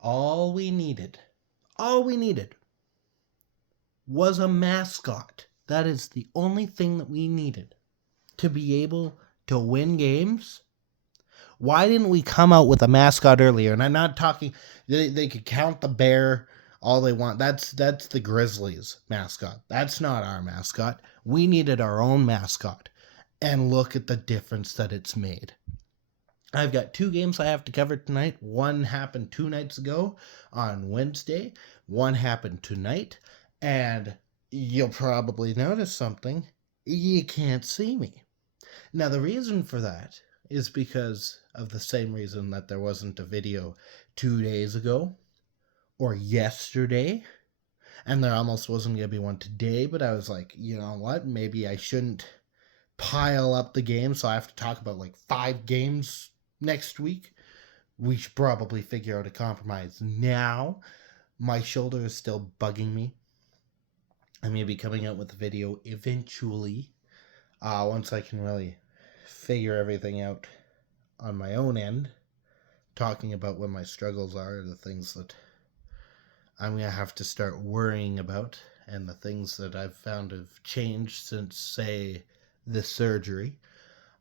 All we needed was a mascot. That is the only thing that we needed to be able to win games. Why didn't we come out with a mascot earlier? And I'm not talking, they could count the bear all they want. That's the Grizzlies mascot. That's not our mascot. We needed our own mascot. And look at the difference that it's made. I've got 2 games I have to cover tonight. One happened 2 nights ago on Wednesday. One happened tonight. And you'll probably notice something. You can't see me. Now, the reason for that is because of the same reason that there wasn't a video 2 days ago or yesterday. And there almost wasn't going to be one today. But I was like, you know what? Maybe I shouldn't pile up the games. So I have to talk about like 5 games next week. We should probably figure out a compromise now. My shoulder is still bugging me. I may be coming out with a video eventually, once I can really figure everything out on my own end, talking about what my struggles are, the things that I'm going to have to start worrying about, and the things that I've found have changed since, say, the surgery.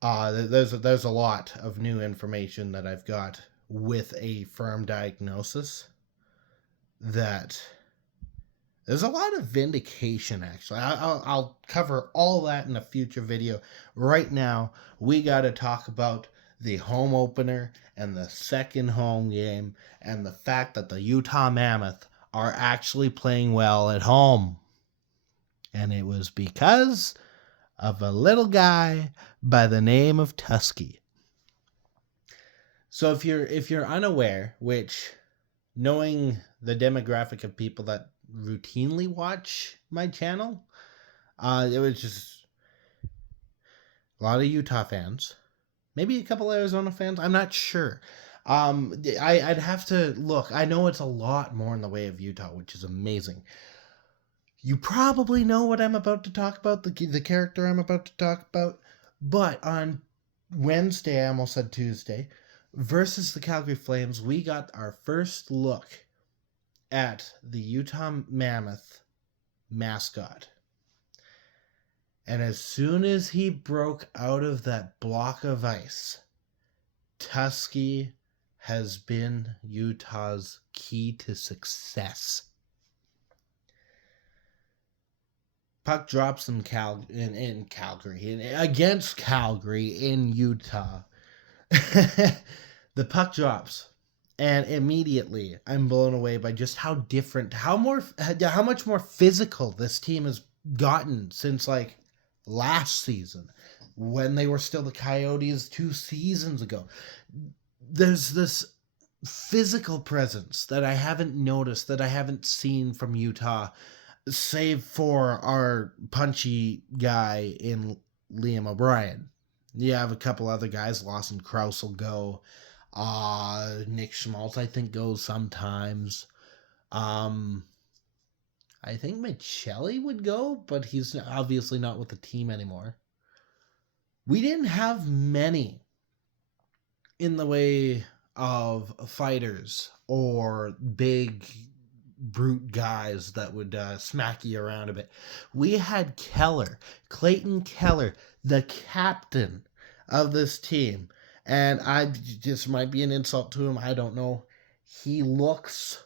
There's a lot of new information that I've got with a firm diagnosis that there's a lot of vindication, actually. I'll cover all that in a future video. Right now, we got to talk about the home opener and the second home game and the fact that the Utah Mammoth are actually playing well at home. And it was because of a little guy by the name of Tusky. So if you're unaware, which knowing the demographic of people that routinely watch my channel, it was just a lot of Utah fans, maybe a couple Arizona fans, I'm not sure. I'd have to look. I know it's a lot more in the way of Utah, which is amazing. You probably know what I'm about to talk about, the character I'm about to talk about. But on Wednesday, I almost said Tuesday, versus the Calgary Flames, we got our first look at the Utah Mammoth mascot. And as soon as he broke out of that block of ice, Tusky has been Utah's key to success. Puck drops in Calgary, against Calgary in Utah. The puck drops, and immediately I'm blown away by just how different, how much more physical this team has gotten since like last season when they were still the Coyotes 2 seasons ago. There's this physical presence that I haven't noticed, that I haven't seen from Utah, save for our punchy guy in Liam O'Brien. You have a couple other guys. Lawson Krause will go. Nick Schmaltz, I think, goes sometimes. I think Michelli would go, but he's obviously not with the team anymore. We didn't have many in the way of fighters or big brute guys that would smack you around a bit. We had Clayton Keller, the captain of this team. And this might be an insult to him, I don't know. He looks...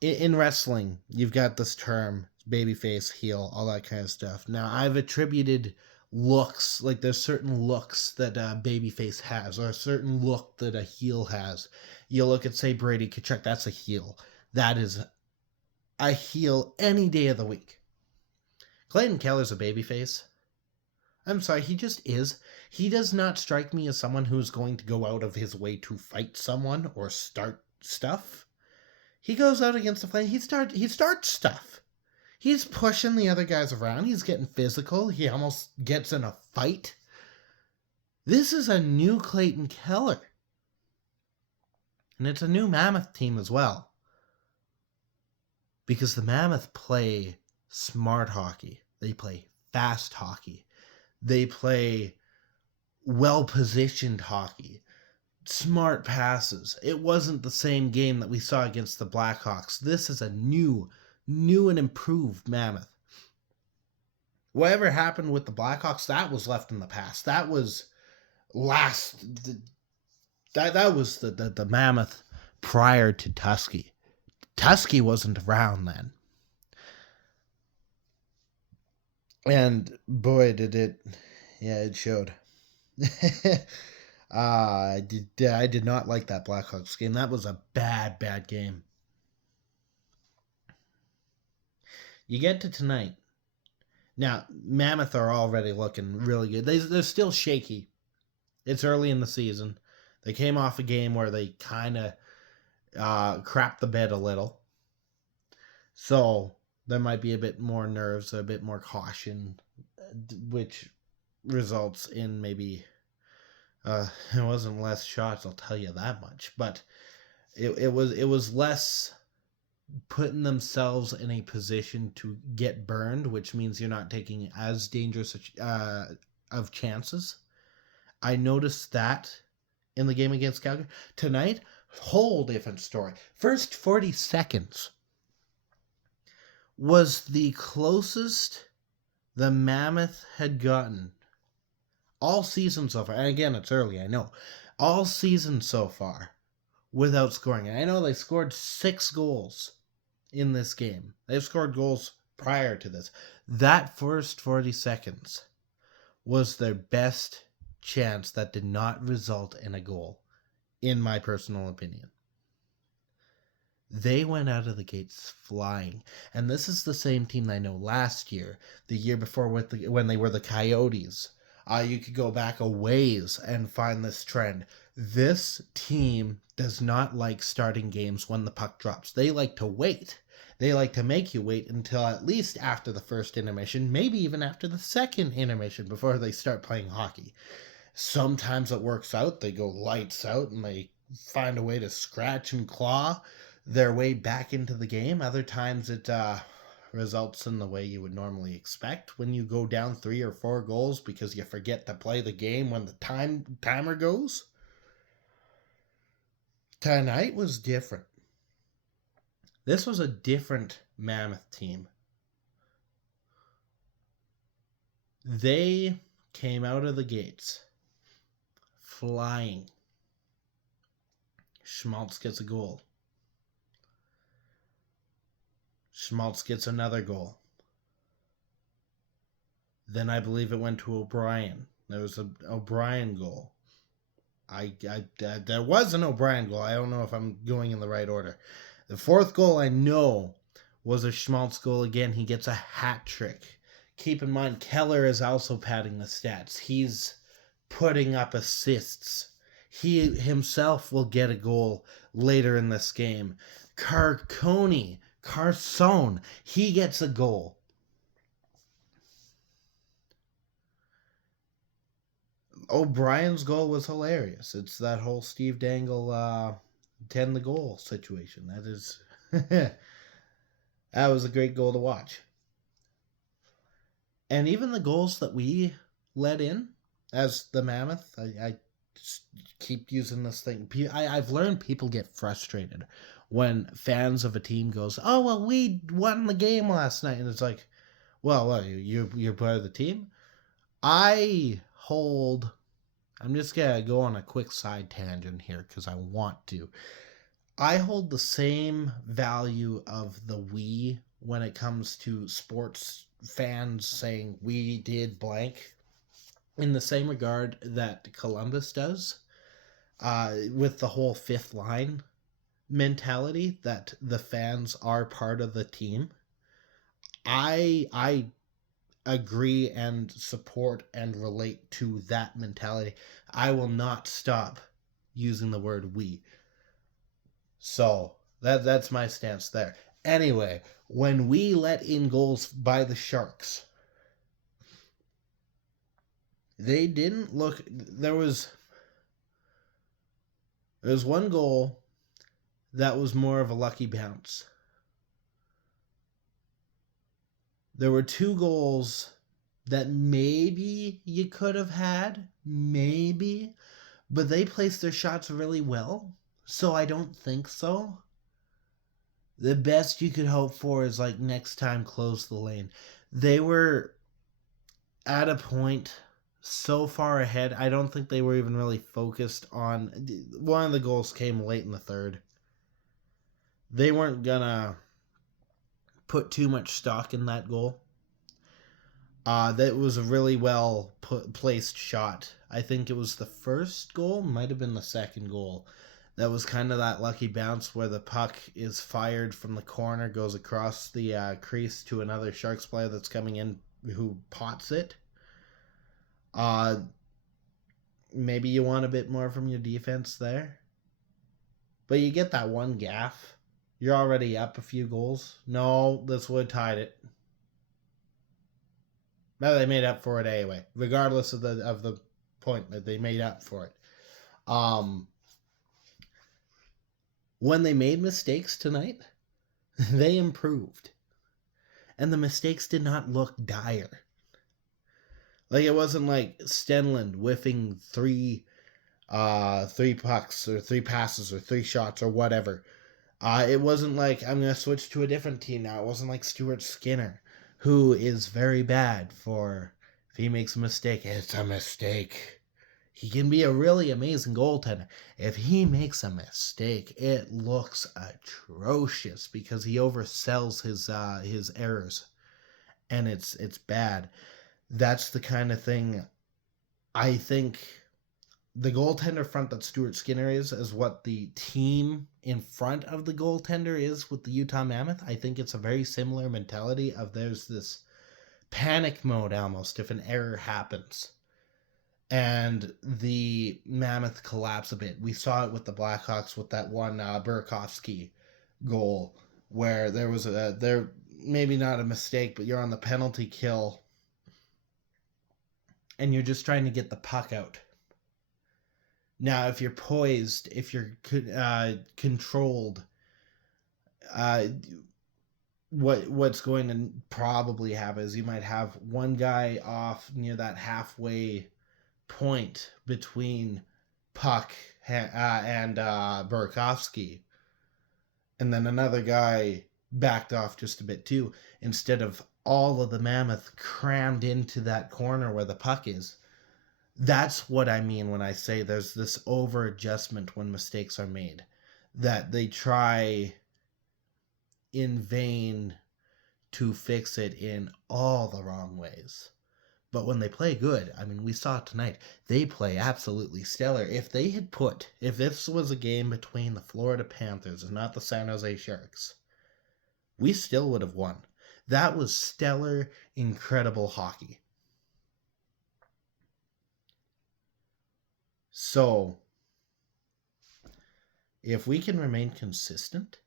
In wrestling, you've got this term, babyface, heel, all that kind of stuff. Now, I've attributed looks, like there's certain looks that a babyface has, or a certain look that a heel has. You look at, say, Brady Tkachuk, that's a heel. That is a heel any day of the week. Clayton Keller's a babyface. I'm sorry, he just is. He does not strike me as someone who's going to go out of his way to fight someone or start stuff. He goes out against the Flames. He starts stuff. He's pushing the other guys around. He's getting physical. He almost gets in a fight. This is a new Clayton Keller. And it's a new Mammoth team as well. Because the Mammoth play smart hockey. They play fast hockey. They play well-positioned hockey. smart passes. It wasn't the same game that we saw against the Blackhawks. This is a new and improved Mammoth. Whatever happened with the Blackhawks, that was left in the past. That was that was the Mammoth prior to Tusky. Tusky wasn't around then. And boy, did it, yeah, it showed. I did not like that Blackhawks game. That was a bad game. You get to tonight. Now, Mammoth are already looking really good. They're still shaky. It's early in the season. They came off a game where they kind of crapped the bed a little. So there might be a bit more nerves, a bit more caution, which results in maybe it wasn't less shots, I'll tell you that much, but it was less putting themselves in a position to get burned, which means you're not taking as dangerous of chances. I noticed that in the game against Calgary. Tonight, whole different story. First 40 seconds was the closest the Mammoth had gotten all season so far. And again, it's early, I know. All season so far without scoring. And I know they scored 6 goals in this game. They've scored goals prior to this. That first 40 seconds was their best chance that did not result in a goal, in my personal opinion. They went out of the gates flying. And this is the same team I know last year, the year before when they were the Coyotes. You could go back a ways and find this trend. This team does not like starting games when the puck drops. They like to wait. They like to make you wait until at least after the first intermission, maybe even after the second intermission before they start playing hockey. Sometimes it works out. They go lights out and they find a way to scratch and claw their way back into the game. Other times it results in the way you would normally expect when you go down 3 or 4 goals because you forget to play the game when the timer goes. Tonight was different. This was a different Mammoth team. They came out of the gates flying. Schmaltz gets a goal. Schmaltz gets another goal. Then I believe it went to O'Brien. There was an O'Brien goal. There was an O'Brien goal. I don't know if I'm going in the right order. The fourth goal I know was a Schmaltz goal again. He gets a hat trick. Keep in mind, Keller is also padding the stats. He's putting up assists. He himself will get a goal later in this game. Carcone, he gets a goal. O'Brien's goal was hilarious. It's that whole Steve Dangle 10 the goal situation. That is that was a great goal to watch. And even the goals that we let in as the Mammoth, I keep using this thing. I've learned people get frustrated when fans of a team goes, "Oh, well, we won the game last night." And it's like, well, you're part of the team? I'm just going to go on a quick side tangent here because I want to. I hold the same value of the we when it comes to sports fans saying we did blank in the same regard that Columbus does with the whole fifth line mentality that the fans are part of the team. I agree and support and relate to that mentality. I will not stop using the word we. So that's my stance there. Anyway, when we let in goals by the Sharks, they didn't look. There was one goal that was more of a lucky bounce. There were 2 goals that maybe you could have had, maybe, but they placed their shots really well, so I don't think so. The best you could hope for is like next time close the lane. They were at a point so far ahead. I don't think they were even really focused on. One of the goals came late in the third. They weren't gonna put too much stock in that goal. That was a really well placed shot. I think it was the first goal, might have been the second goal. That was kind of that lucky bounce where the puck is fired from the corner, goes across the crease to another Sharks player that's coming in who pots it. Maybe you want a bit more from your defense there. But you get that one gaff. You're already up a few goals. No, this would tied it. No, they made up for it anyway, regardless of the point that they made up for it. When they made mistakes tonight, they improved. And the mistakes did not look dire. Like, it wasn't like Stenlund whiffing three pucks or three passes or three shots or whatever. It wasn't like, I'm going to switch to a different team now. It wasn't like Stuart Skinner, who is very bad for, if he makes a mistake, it's a mistake. He can be a really amazing goaltender. If he makes a mistake, it looks atrocious because he oversells his errors, and it's bad. That's the kind of thing I think the goaltender front that Stuart Skinner is what the team in front of the goaltender is with the Utah Mammoth. I think it's a very similar mentality of there's this panic mode almost if an error happens. And the Mammoth collapse a bit. We saw it with the Blackhawks with that one Burakovsky goal where there was maybe not a mistake, but you're on the penalty kill and you're just trying to get the puck out. Now, if you're poised, if you're controlled, what's going to probably happen is you might have one guy off near that halfway point between puck and Burakovsky, and then another guy backed off just a bit too, instead of all of the Mammoth crammed into that corner where the puck is. That's what I mean when I say there's this over adjustment when mistakes are made, that they try in vain to fix it in all the wrong ways. But when they play good, I mean, we saw it tonight, they play absolutely stellar. If this was a game between the Florida Panthers and not the San Jose Sharks, we still would have won. That was stellar, incredible hockey. So, if we can remain consistent,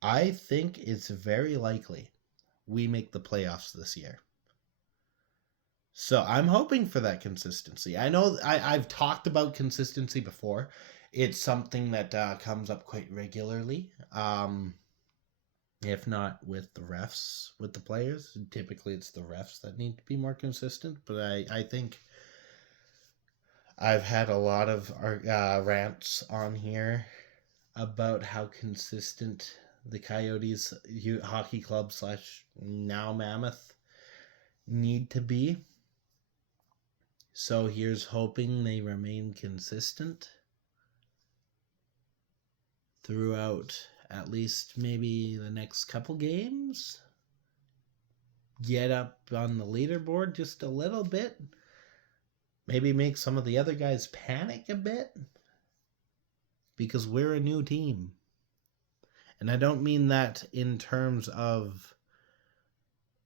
I think it's very likely we make the playoffs this year. So I'm hoping for that consistency. I know I've talked about consistency before. It's something that comes up quite regularly. If not with the refs, with the players. Typically it's the refs that need to be more consistent. But I think I've had a lot of rants on here about how consistent the Coyotes hockey club / now Mammoth need to be. So here's hoping they remain consistent throughout at least maybe the next couple games. Get up on the leaderboard just a little bit. Maybe make some of the other guys panic a bit. Because we're a new team. And I don't mean that in terms of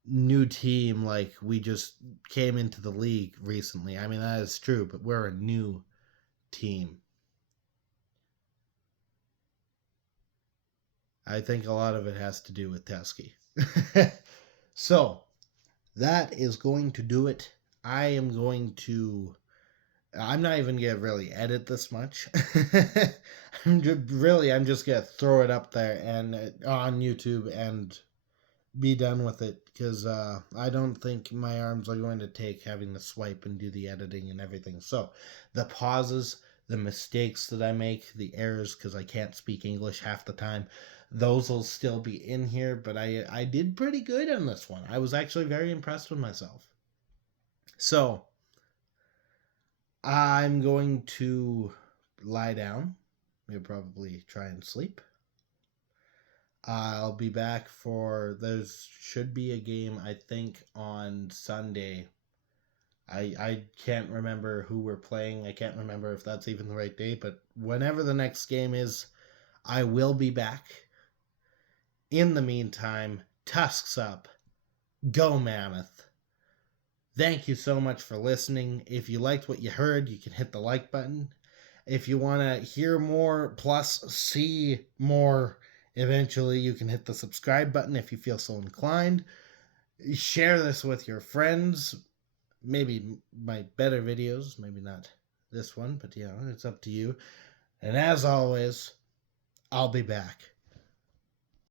new team like we just came into the league recently. I mean, that is true, but we're a new team. I think a lot of it has to do with Teskey. So, that is going to do it. I'm not even going to really edit this much. I'm just going to throw it up there and on YouTube and be done with it because I don't think my arms are going to take having to swipe and do the editing and everything. So the pauses, the mistakes that I make, the errors because I can't speak English half the time, those will still be in here. But I did pretty good on this one. I was actually very impressed with myself. So I'm going to lie down. We'll probably try and sleep. I'll be back for there should be a game I think on Sunday. I can't remember who we're playing. I can't remember if that's even the right date, but whenever the next game is, I will be back. In the meantime, tusks up. Go Mammoth. Thank you so much for listening. If you liked what you heard, you can hit the like button. If you want to hear more plus see more eventually, you can hit the subscribe button if you feel so inclined. Share this with your friends. Maybe my better videos, maybe not this one, but it's up to you. And as always, I'll be back.